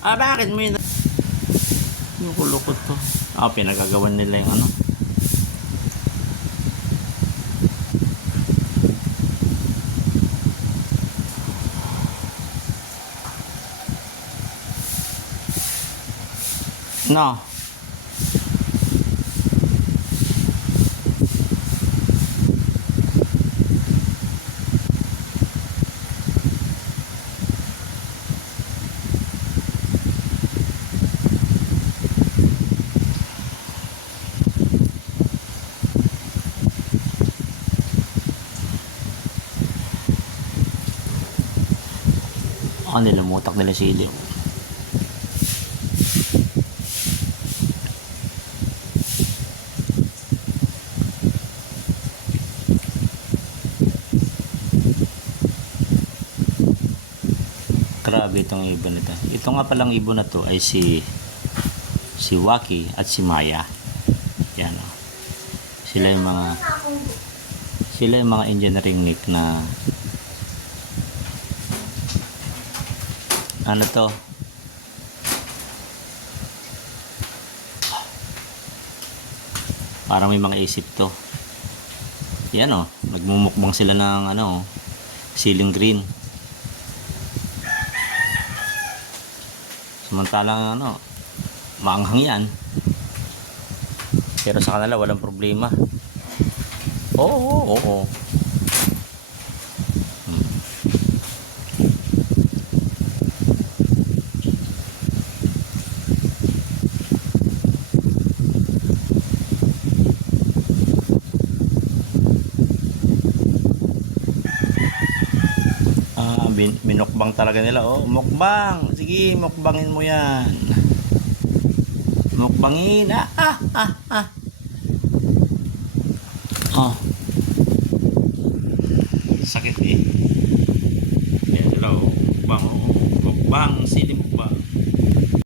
Ah, bakit mo yun? Yung kulukot to. Ah, pinagagawan nila yung ano. No. Nilumutak nila si Ilio. Grabe itong ibon nito. Ito nga palang ibon na to ay si si Waki at si Maya. Yan o. Sila yung mga sila yung mga engineering nick na ano to? Parang may mga isip to. Yan o nagmumukbang sila ng ano ceiling green. Samantalang ano maanghang yan. Pero sa kanila walang problema. Oo oo oo Hmm. Ah, bin, minukbang talaga nila. Oh, mukbang. Sige, mukbangin mo yan. Mukbangin. Ah, ah, ah, ah. Oh. Sakit eh. Hello. Mukbang. oh. Mukbang. Sili